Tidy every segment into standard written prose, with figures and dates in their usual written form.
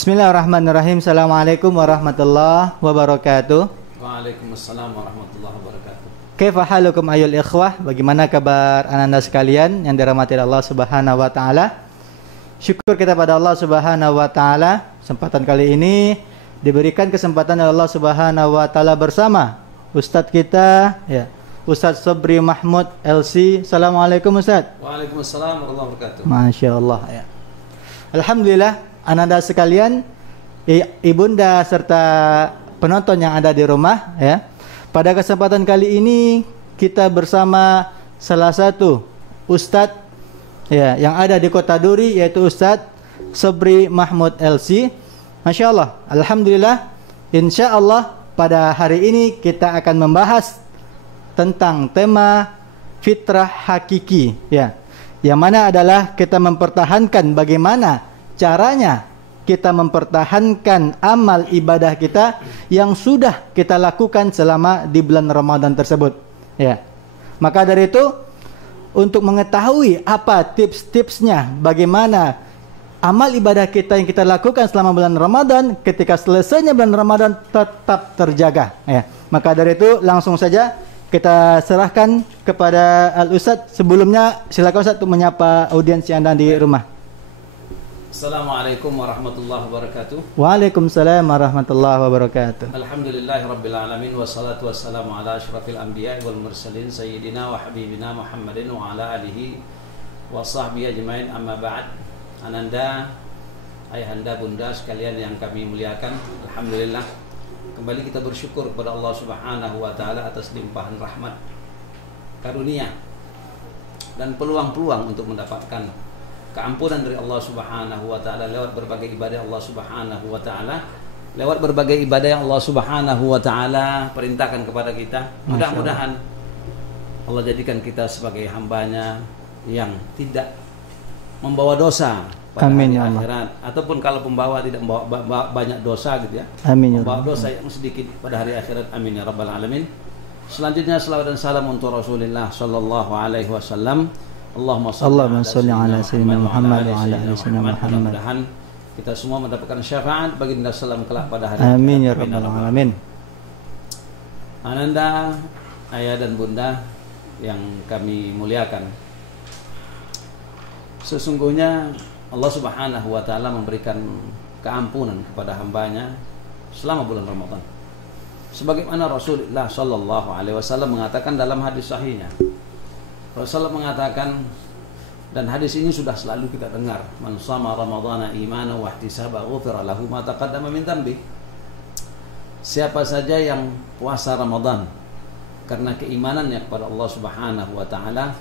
Bismillahirrahmanirrahim. Assalamualaikum warahmatullahi wabarakatuh. Waalaikumsalam warahmatullahi wabarakatuh. Kaifa halukum ayul ikhwah? Bagaimana kabar Anda sekalian yang dirahmati Allah Subhanahu wa taala? Syukur kita pada Allah Subhanahu wa taala. Kesempatan kali ini diberikan kesempatan oleh Allah Subhanahu wa taala bersama Ustadz kita, ya, Ustadz Sobri Mahmud LC. Assalamualaikum Ustadz. Waalaikumsalam warahmatullahi wabarakatuh. Masya Allah, ya. Alhamdulillah, Anda sekalian, ibunda serta penonton yang ada di rumah, ya. Pada kesempatan kali ini kita bersama salah satu ustadz, ya, yang ada di Kota Duri, yaitu Ustadz Sobri Mahmud LC. Masya Allah, alhamdulillah. Insya Allah pada hari ini kita akan membahas tentang tema fitrah hakiki, ya, yang mana adalah kita mempertahankan bagaimana caranya kita mempertahankan amal ibadah kita yang sudah kita lakukan selama di bulan Ramadan tersebut, ya. Maka dari itu, untuk mengetahui apa tips-tipsnya bagaimana amal ibadah kita yang kita lakukan selama bulan Ramadan, ketika selesainya bulan Ramadan tetap terjaga, ya. Maka dari itu langsung saja kita serahkan kepada Al-Ustadz. Sebelumnya silakan Ustadz untuk menyapa audiens yang ada di rumah. Assalamualaikum warahmatullahi wabarakatuh. Waalaikumsalam warahmatullahi wabarakatuh. Alhamdulillahi rabbil alamin, wassalatu wassalamu ala asyrafil anbiya'i wal mursalin sayyidina wa habibina Muhammadin wa ala alihi wa sahbihi ajmain, amma ba'd. Ananda, ayahanda, bunda sekalian yang kami muliakan, alhamdulillah kembali kita bersyukur kepada Allah Subhanahu wa taala atas limpahan rahmat, karunia dan peluang-peluang untuk mendapatkan keampunan dari Allah Subhanahu wa taala lewat berbagai ibadah Allah Subhanahu wa taala, lewat berbagai ibadah yang Allah Subhanahu wa taala perintahkan kepada kita. Mudah-mudahan Allah jadikan kita sebagai hambanya yang tidak membawa dosa pada hari akhirat, ataupun kalau pembawa tidak membawa banyak dosa gitu ya. Amin. Membawa dosa yang sedikit pada hari akhirat. Amin ya rabbal alamin. Selanjutnya selawat dan salam untuk Rasulullah sallallahu alaihi wasallam. Allahumma salli ala sayyidina Muhammad wa ala ali sayyidina Muhammad. Mudah-mudahan kita semua mendapatkan syafaat baginda sallam kelak pada hari. Amin ya rabbal alamin. Ananda, ayah dan bunda yang kami muliakan, sesungguhnya Allah Subhanahu wa taala memberikan keampunan kepada hambanya selama bulan Ramadan. Sebagaimana Rasulullah sallallahu alaihi wasallam mengatakan dalam hadis sahihnya. Rasulullah mengatakan, dan hadis ini sudah selalu kita dengar, man shama ramadhana imanan wa ihtisaban ghufira lahu ma taqaddama min dhanbi. Siapa saja yang puasa Ramadan karena keimanannya kepada Allah Subhanahu wa taala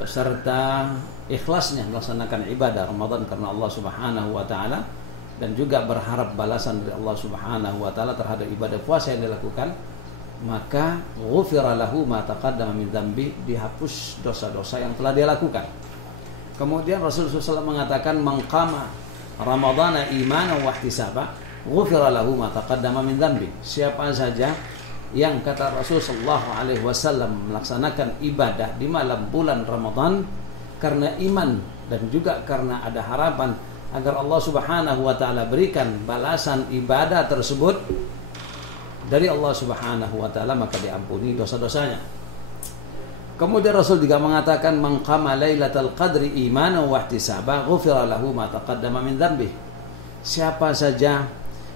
beserta ikhlasnya melaksanakan ibadah Ramadan karena Allah Subhanahu wa taala, dan juga berharap balasan dari Allah Subhanahu wa taala terhadap ibadah puasa yang dilakukan, maka ghufira lahu ma taqaddama min dhanbi, dihapus dosa-dosa yang telah dia lakukan. Kemudian Rasulullah SAW mengatakan, man qama ramadhana imanan wa ihtisaban ghufira lahu ma taqaddama min dhanbi. Siapa saja yang, kata Rasulullah SAW, melaksanakan ibadah di malam bulan Ramadan karena iman dan juga karena ada harapan agar Allah Subhanahu wa taala berikan balasan ibadah tersebut dari Allah Subhanahu wa taala, maka diampuni dosa-dosanya. Kemudian Rasul juga mengatakan, man qama lailatal qadri imanan wa ihtisaban ghufira lahu ma taqaddama min dhanbi. Siapa saja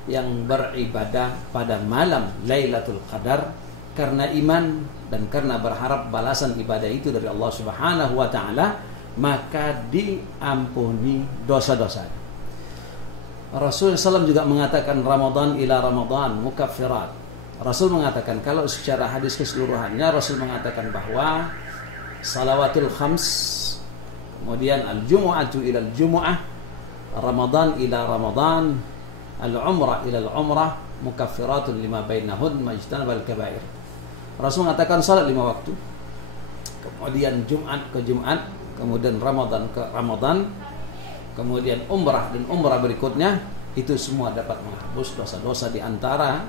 yang beribadah pada malam Lailatul Qadar karena iman dan karena berharap balasan ibadah itu dari Allah Subhanahu wa taala, maka diampuni dosa-dosanya. Rasulullah SAW juga mengatakan, Ramadan ila Ramadan mukaffirat. Rasul mengatakan, kalau secara hadis keseluruhannya, Rasul mengatakan bahwa salawatul khams, kemudian al-jumu'atu ila al-jumu'ah, Ramadan ila Ramadan, al-umrah ila al-umrah, mukaffiratun lima bainahun majtanabal kabair. Rasul mengatakan salat 5 waktu, kemudian Jumat ke Jumat, kemudian Ramadan ke Ramadan, kemudian umrah dan umrah berikutnya, itu semua dapat menghapus dosa-dosa di antara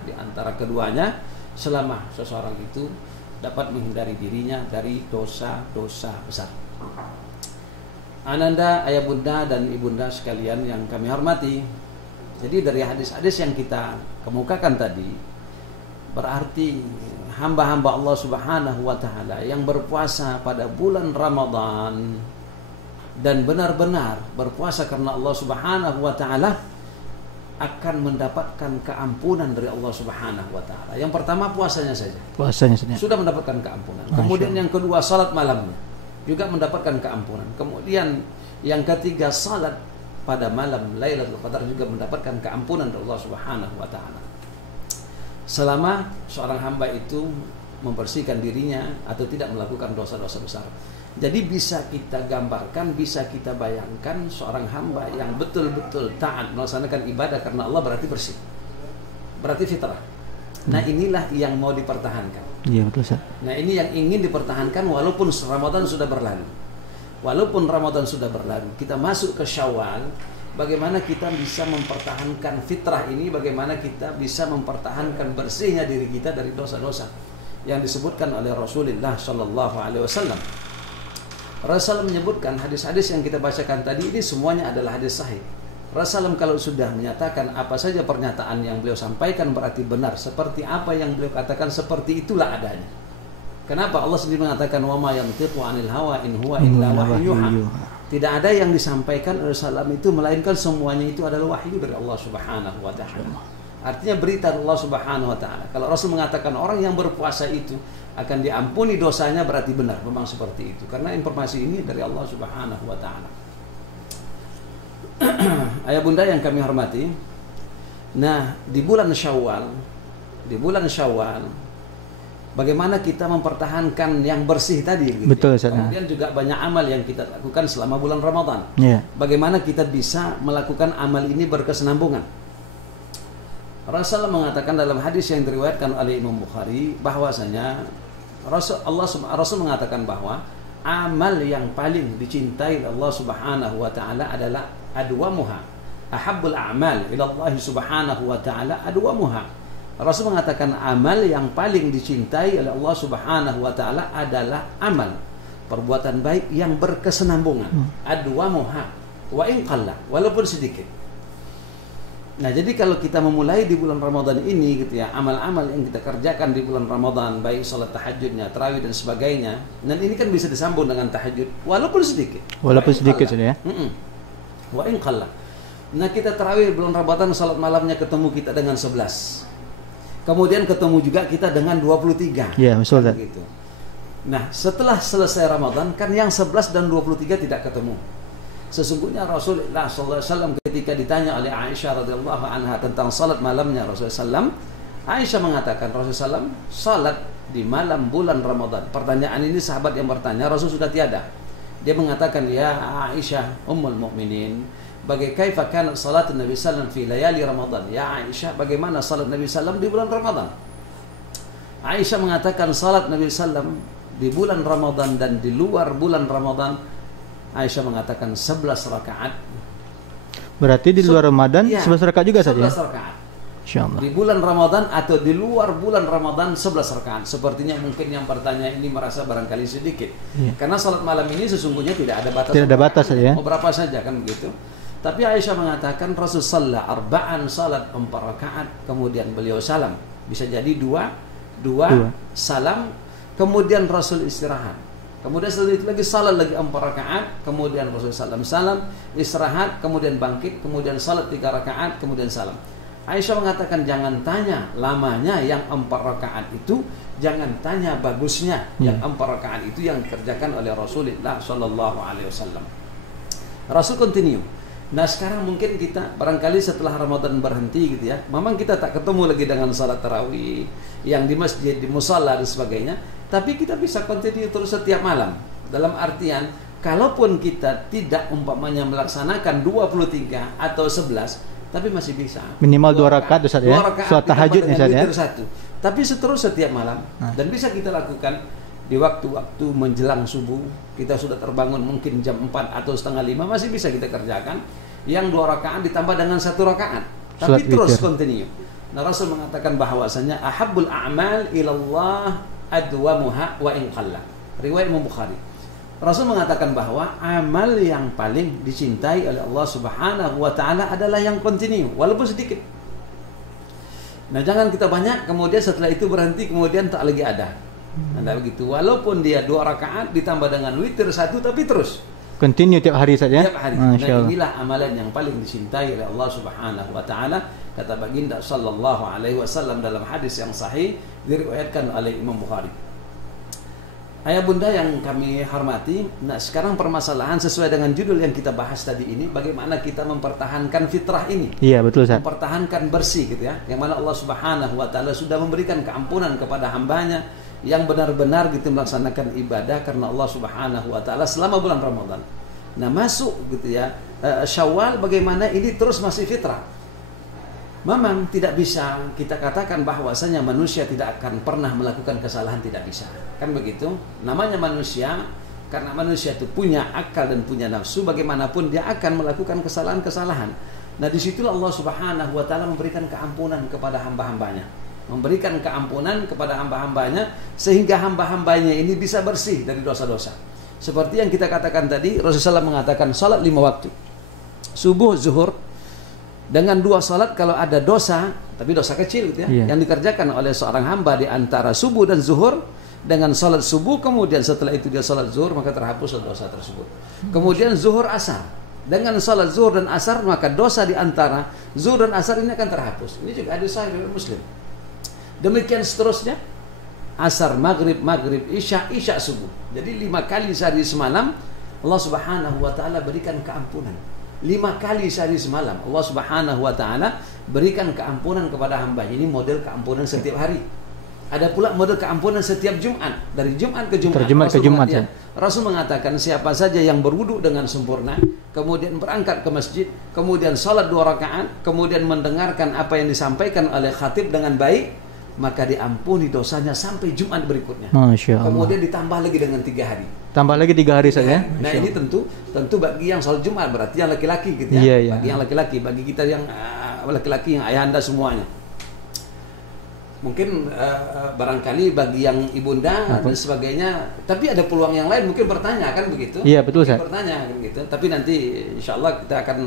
keduanya, selama seseorang itu dapat menghindari dirinya dari dosa-dosa besar. Ananda, ayah bunda dan ibunda sekalian yang kami hormati, Jadi dari hadis-hadis yang kita kemukakan tadi, berarti hamba-hamba Allah Subhanahu wa taala yang berpuasa pada bulan Ramadan dan benar-benar berpuasa karena Allah Subhanahu wa taala akan mendapatkan keampunan dari Allah Subhanahu wa taala. Yang pertama puasanya saja. Puasanya saja. Sudah mendapatkan keampunan. Kemudian yang kedua salat malamnya juga mendapatkan keampunan. Kemudian yang ketiga salat pada malam Lailatul Qadar juga mendapatkan keampunan dari Allah Subhanahu wa taala. Selama seorang hamba itu membersihkan dirinya atau tidak melakukan dosa-dosa besar. Jadi bisa kita gambarkan, bisa kita bayangkan seorang hamba yang betul-betul taat melaksanakan ibadah karena Allah berarti bersih. Berarti fitrah. Nah, inilah yang mau dipertahankan. Iya, betul, Ustaz. Nah, ini yang ingin dipertahankan walaupun Ramadan sudah berlalu. Walaupun Ramadan sudah berlalu, kita masuk ke Syawal, bagaimana kita bisa mempertahankan fitrah ini, bagaimana kita bisa mempertahankan bersihnya diri kita dari dosa-dosa yang disebutkan oleh Rasulullah sallallahu alaihi wasallam. Rasulullah menyebutkan hadis-hadis yang kita bacakan tadi ini semuanya adalah hadis sahih. Rasulullah kalau sudah menyatakan apa saja pernyataan yang beliau sampaikan berarti benar. Seperti apa yang beliau katakan, seperti itulah adanya. Kenapa Allah sendiri mengatakan wa ma yantiqu 'anil hawa in huwa illa wahyuha. Tidak ada yang disampaikan oleh Rasulullah itu melainkan semuanya itu adalah wahyu dari Allah Subhanahu wa taala. Artinya berita dari Allah Subhanahu wa taala. Kalau Rasul mengatakan orang yang berpuasa itu akan diampuni dosanya, berarti benar, memang seperti itu. Karena informasi ini dari Allah Subhanahu wa taala. Ayah bunda yang kami hormati, nah di bulan Syawal, bagaimana kita mempertahankan yang bersih tadi? Gitu. Betul, Ustaz. Kemudian juga banyak amal yang kita lakukan selama bulan Ramadan. Yeah. Bagaimana kita bisa melakukan amal ini berkesinambungan? Rasulullah mengatakan dalam hadis yang diriwayatkan oleh Imam Bukhari bahwasanya Rasul mengatakan bahwa amal yang paling dicintai Allah Subhanahu wa taala adalah adwamuha. Ahabbul a'mal ila Allah Subhanahu wa taala adwamuha. Rasul mengatakan amal yang paling dicintai oleh Allah Subhanahu wa taala adalah amal perbuatan baik yang berkesinambungan. Adwamuha wa in qalla, walaupun sedikit. Nah, jadi kalau kita memulai di bulan Ramadan ini gitu ya, amal-amal yang kita kerjakan di bulan Ramadan, baik salat tahajudnya, tarawih dan sebagainya, dan ini kan bisa disambung dengan tahajud walaupun sedikit. Walaupun sedikit saja ya. Wa in qalla. Nah, kita tarawih bulan Ramadan, salat malamnya ketemu kita dengan 11. Kemudian ketemu juga kita dengan 23. Iya, betul. Kan gitu. Nah, setelah selesai Ramadan kan yang 11 dan 23 tidak ketemu. Sesungguhnya Rasulullah SAW ketika ditanya oleh Aisyah radhiyallahu anha tentang salat malamnya Rasulullah SAW, Aisyah mengatakan Rasulullah SAW salat di malam bulan Ramadan. Pertanyaan ini sahabat yang bertanya, Rasul sudah tiada. Dia mengatakan, ya Aisyah ummul mukminin, kaifa kanat salat Nabi SAW fi layali Ramadan? Ya Aisyah, bagaimana salat Nabi SAW di bulan Ramadan? Aisyah mengatakan salat Nabi SAW di bulan Ramadan dan di luar bulan Ramadan, Aisyah mengatakan 11 rakaat. Berarti di luar Ramadan ya, 11 rakaat juga 11 saja. 11 rakaat. Insyaallah. Di bulan Ramadan atau di luar bulan Ramadan 11 rakaat. Sepertinya mungkin yang bertanya ini merasa barangkali sedikit. Ya. Karena salat malam ini sesungguhnya tidak ada batas. Tidak ada batas saja ya. Mau berapa saja kan begitu. Tapi Aisyah mengatakan Rasul sallallahu arba'an, salat 4 rakaat, kemudian beliau salam. Bisa jadi dua salam, kemudian Rasul istirahat. Kemudian setelah itu lagi salat lagi 4 rakaat, kemudian Rasulullah salam, istirahat, kemudian bangkit, kemudian salat 3 rakaat, kemudian salam. Aisyah mengatakan jangan tanya lamanya yang 4 rakaat itu, jangan tanya bagusnya yang 4 rakaat itu yang dikerjakan oleh Rasulullah sallallahu alaihi wasallam. Rasul continue. Nah, sekarang mungkin kita barangkali setelah Ramadan berhenti gitu ya, memang kita tak ketemu lagi dengan salat tarawih yang di masjid, di musala dan sebagainya. Tapi kita bisa continue terus setiap malam. Dalam artian, kalaupun kita tidak umpamanya melaksanakan 23 atau 11, tapi masih bisa. Minimal 2 rakaat Ustaz ya. Salat tahajud misalnya. Tapi seterus setiap malam dan bisa kita lakukan di waktu-waktu menjelang subuh. Kita sudah terbangun mungkin jam 4 atau setengah 5, masih bisa kita kerjakan. Yang 2 rakaat ditambah dengan 1 rakaat. Tapi terus continue. Nah, Rasul mengatakan bahwasanya ahabbul a'mal ilallah adwamuha wa in qalla. Riwayat Imam Bukhari. Rasul mengatakan bahwa amal yang paling dicintai oleh Allah Subhanahu wa taala adalah yang kontinu walaupun sedikit. Nah, jangan kita banyak kemudian setelah itu berhenti kemudian tak lagi ada. Nah, begitu. Walaupun dia 2 rakaat ditambah dengan witir 1 tapi terus Continue tiap hari saja. tiap hari. Masya Dan Allah. inilah amalan yang paling dicintai oleh Allah Subhanahu wa taala. Kata baginda sallallahu alaihi wasallam dalam hadis yang sahih diriwayatkan oleh Imam Bukhari. Ayah bunda yang kami hormati, nah sekarang permasalahan sesuai dengan judul yang kita bahas tadi ini, bagaimana kita mempertahankan fitrah ini. Iya, betul Ustaz. Mempertahankan bersih gitu ya. Yang mana Allah Subhanahu wa taala sudah memberikan keampunan kepada hambanya yang benar-benar gitu melaksanakan ibadah karena Allah Subhanahu wa taala selama bulan Ramadan. Nah, masuk gitu ya Syawal, bagaimana ini terus masih fitrah. Memang tidak bisa kita katakan bahwasanya manusia tidak akan pernah melakukan kesalahan, tidak bisa. Kan begitu? Namanya manusia, karena manusia itu punya akal dan punya nafsu, bagaimanapun dia akan melakukan kesalahan-kesalahan. Nah, disitulah Allah Subhanahu wa taala memberikan keampunan kepada hamba-hambanya. Memberikan keampunan kepada hamba-hambanya sehingga hamba-hambanya ini bisa bersih dari dosa-dosa. Seperti yang kita katakan tadi, Rasulullah mengatakan salat 5 waktu. Subuh, zuhur, dengan 2 salat kalau ada dosa, tapi dosa kecil gitu ya, yang dikerjakan oleh seorang hamba di antara subuh dan zuhur, dengan salat subuh kemudian setelah itu dia salat zuhur, maka terhapus dosa tersebut. Kemudian zuhur asar, dengan salat zuhur dan asar, maka dosa di antara zuhur dan asar ini akan terhapus. Ini juga hadis sahih riwayat Muslim. Demikian seterusnya, asar, maghrib, isya, subuh. Jadi 5 kali sehari semalam Allah Subhanahu wa taala berikan keampunan. 5 kali sehari semalam Allah Subhanahu wa taala berikan keampunan kepada hamba. Ini model keampunan setiap hari. Ada pula model keampunan setiap Jumat, dari Jumat ke Jumat. Rasul mengatakan siapa saja yang berwudu dengan sempurna, kemudian berangkat ke masjid, kemudian salat 2 rakaat, kemudian mendengarkan apa yang disampaikan oleh khatib dengan baik, maka diampuni dosanya sampai Jumat berikutnya. Masya Allah. Kemudian ditambah lagi dengan 3 hari. Tambah lagi 3 hari saja. Nah, ini tentu bagi yang sholat Jumat, berarti yang laki-laki gitu ya. Iya, iya. Bagi yang laki-laki, bagi kita yang laki-laki, yang ayahanda semuanya. Mungkin barangkali bagi yang ibunda dan sebagainya, tapi ada peluang yang lain mungkin bertanya kan begitu. Iya, betul Ustaz. Bertanya kan gitu. Tapi nanti insyaallah kita akan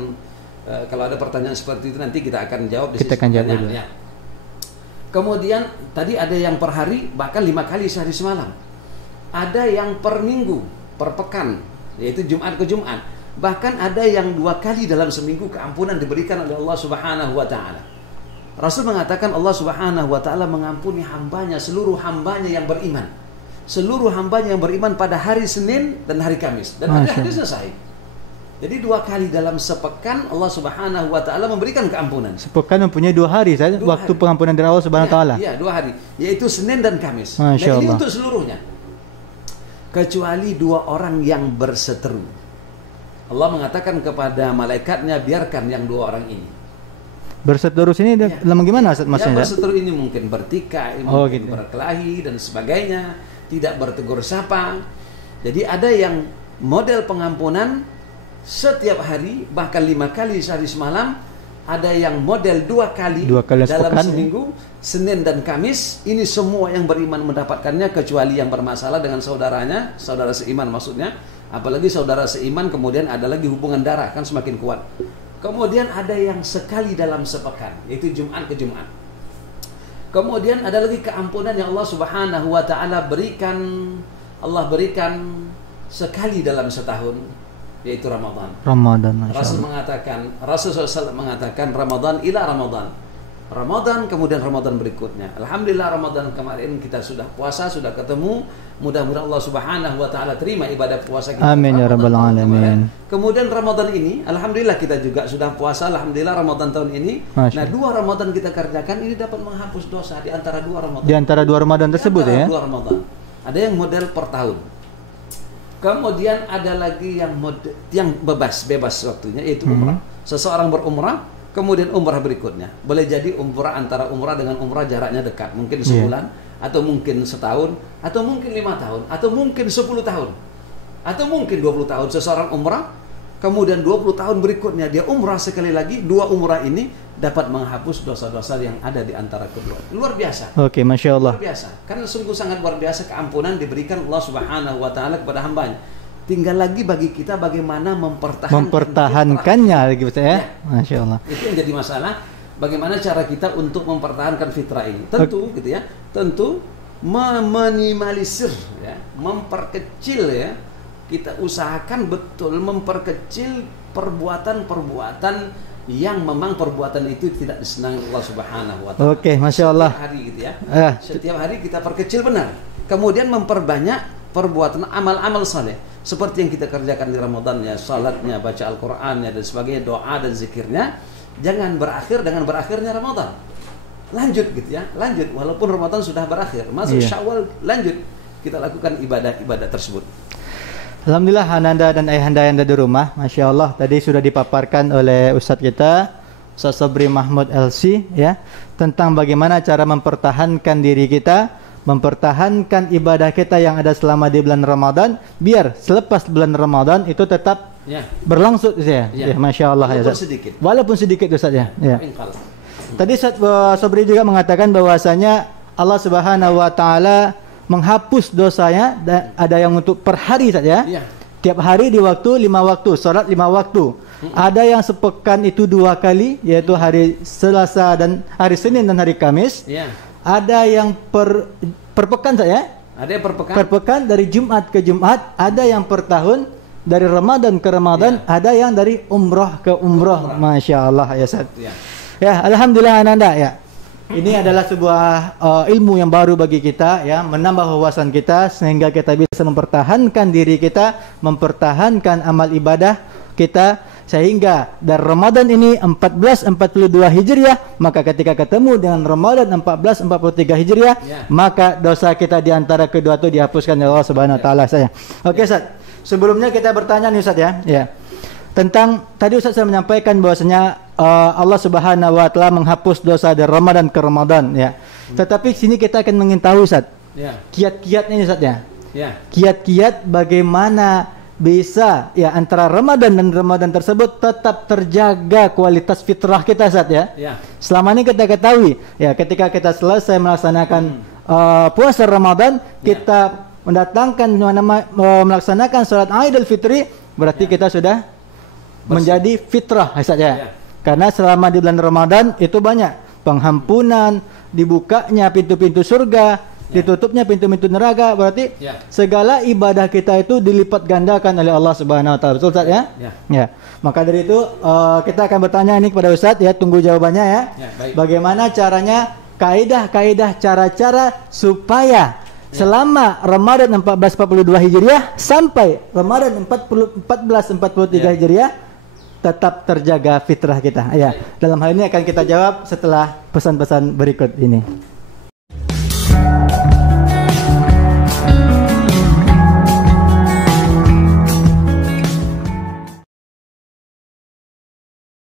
kalau ada pertanyaan seperti itu nanti kita akan jawab di Kita akan jawab dulu. Ya. Kemudian tadi ada yang per hari bahkan 5 kali sehari semalam. Ada yang per minggu, per pekan, yaitu Jumat ke Jumat. Bahkan ada yang 2 kali dalam seminggu keampunan diberikan oleh Allah Subhanahu wa taala. Rasul mengatakan Allah Subhanahu wa taala mengampuni hambanya, seluruh hambanya yang beriman. Seluruh hambanya yang beriman pada hari Senin dan hari Kamis. Dan ada hadisnya sahih. Jadi 2 kali dalam sepekan Allah Subhanahu wa taala memberikan keampunan. Sepekan mempunyai 2 hari saja waktu pengampunan dari Allah Subhanahu wa taala. Iya, 2 hari, yaitu Senin dan Kamis. Masya Nah, ini Allah. untuk seluruhnya. Kecuali 2 orang yang berseteru. Allah mengatakan kepada malaikatnya, biarkan yang 2 orang ini. Berseteru sini dalam gimana Ustaz maksudnya? Yang berseteru ini mungkin bertikai, mungkin berkelahi dan sebagainya, tidak bertegur sapa. Jadi ada yang model pengampunan setiap hari, bahkan 5 kali sehari semalam. Ada yang model 2 kali dalam seminggu, Senin dan Kamis. Ini semua yang beriman mendapatkannya, kecuali yang bermasalah dengan saudaranya, saudara seiman maksudnya. Apalagi saudara seiman kemudian ada lagi hubungan darah, kan semakin kuat. Kemudian ada yang sekali dalam sepekan, yaitu Jumat ke Jumat. Kemudian ada lagi keampunan yang Allah Subhanahu wa taala berikan, Allah berikan sekali dalam setahun, yaitu Ramadan. Rasul SAW mengatakan Ramadan ila Ramadan. Ramadan kemudian Ramadan berikutnya. Alhamdulillah Ramadan kemarin kita sudah puasa, sudah ketemu. Mudah-mudahan Allah Subhanahu wa taala terima ibadah puasa kita. Amin ya rabbal alamin. Kemudian Ramadan ini alhamdulillah kita juga sudah puasa, alhamdulillah Ramadan tahun ini. Nah, 2 Ramadan kita kerjakan ini dapat menghapus dosa di antara 2 Ramadan. Di antara 2 Ramadan tersebut ya. 2 Ramadan. Ada yang model per tahun. Kemudian ada lagi yang model yang bebas waktunya, yaitu umrah. Seseorang berumrah, kemudian umrah berikutnya. Boleh jadi umrah antara umrah dengan umrah jaraknya dekat, mungkin sebulan, atau mungkin setahun, atau mungkin 5 tahun, atau mungkin 10 tahun, atau mungkin 20 tahun. Seseorang umrah, kemudian 20 tahun berikutnya dia umrah sekali lagi. 2 umrah ini dapat menghapus dosa-dosa yang ada di antara kedua. Luar biasa. Oke, Masya Allah. Luar biasa. Karena sungguh sangat luar biasa keampunan diberikan Allah Subhanahu wa taala kepada hambanya. tinggal lagi bagi kita bagaimana mempertahankannya lagi Ustaz ya. Masya Allah. Itu yang jadi masalah. Bagaimana cara kita untuk mempertahankan fitrah ini? Tentu, gitu ya. Tentu meminimalisir, ya, memperkecil, ya. Kita usahakan betul memperkecil perbuatan-perbuatan yang memang perbuatan itu tidak disenangi Allah Subhanahu wa taala. Oke, Masya Allah. Setiap hari gitu ya. Setiap hari kita perkecil benar. Kemudian memperbanyak perbuatan amal-amal saleh seperti yang kita kerjakan di Ramadan, ya, salatnya, baca Al-Qur'annya dan sebagainya, doa dan zikirnya. Jangan berakhir dengan berakhirnya Ramadan. Lanjut gitu ya, lanjut walaupun Ramadan sudah berakhir, masuk Syawal, lanjut kita lakukan ibadah-ibadah tersebut. Alhamdulillah Ananda dan ayahanda yang ada di rumah, Masya Allah, tadi sudah dipaparkan oleh Ustadz kita, Ustadz Sobri Mahmud LC, ya, tentang bagaimana cara mempertahankan diri kita, mempertahankan ibadah kita yang ada selama di bulan Ramadan, biar selepas bulan Ramadan itu tetap berlangsung, ya. Masya Allah, walaupun ya, sedikit. Walaupun sedikit Ustadz ya. Tadi Ustadz Sobri juga mengatakan bahwasanya Allah Subhanahu wa taala menghapus dosanya, dan ada yang untuk per hari saja. Tiap hari di waktu 5 waktu, salat 5 waktu. Ada yang sepekan itu 2 kali, yaitu hari Selasa dan hari Senin dan hari Kamis. Ada yang per pekan saja. Ada yang per pekan dari Jumat ke Jumat, ada yang per tahun dari Ramadan ke Ramadan, ada yang dari umrah ke umrah. Masya Allah, ya Ustaz. Ya, alhamdulillah Ananda, ya. Ini adalah sebuah ilmu yang baru bagi kita, ya, menambah wawasan kita sehingga kita bisa mempertahankan diri kita, mempertahankan amal ibadah kita, sehingga dari Ramadan ini 1442 Hijriah, maka ketika ketemu dengan Ramadan 1443 Hijriah, maka dosa kita di antara kedua itu dihapuskan oleh Allah Subhanahu wa taala, saya. Oke, Ustaz. Sebelumnya kita bertanya nih Ustaz, ya. Tentang tadi Ustaz saya menyampaikan bahwasanya Allah Subhanahu wa taala menghapus dosa dari Ramadan ke Ramadan, ya. Tetapi sini kita akan ingin tahu Ustaz. Kiat-kiatnya Ustaz, ya. Kiat-kiat bagaimana bisa, ya, antara Ramadan dan Ramadan tersebut tetap terjaga kualitas fitrah kita Ustaz, ya. Selama ini kita ketahui, ya, ketika kita selesai melaksanakan puasa Ramadan, kita mendatangkan melaksanakan salat Idul Fitri, berarti kita sudah menjadi fitrah Ustaz, ya. Karena selama di bulan Ramadan itu banyak penghampunan, dibukanya pintu-pintu surga, ditutupnya pintu-pintu neraka, berarti segala ibadah kita itu dilipat gandakan oleh Allah Subhanahu wa taala. Betul Ustaz, ya? Ya. Maka dari itu kita akan bertanya ini kepada Ustaz, ya, tunggu jawabannya, ya. Bagaimana caranya, kaidah-kaidah, cara-cara supaya selama Ramadan 1442 Hijriah sampai Ramadan 1443 Hijriah tetap terjaga fitrah kita. Ya, dalam hal ini akan kita jawab setelah pesan-pesan berikut ini.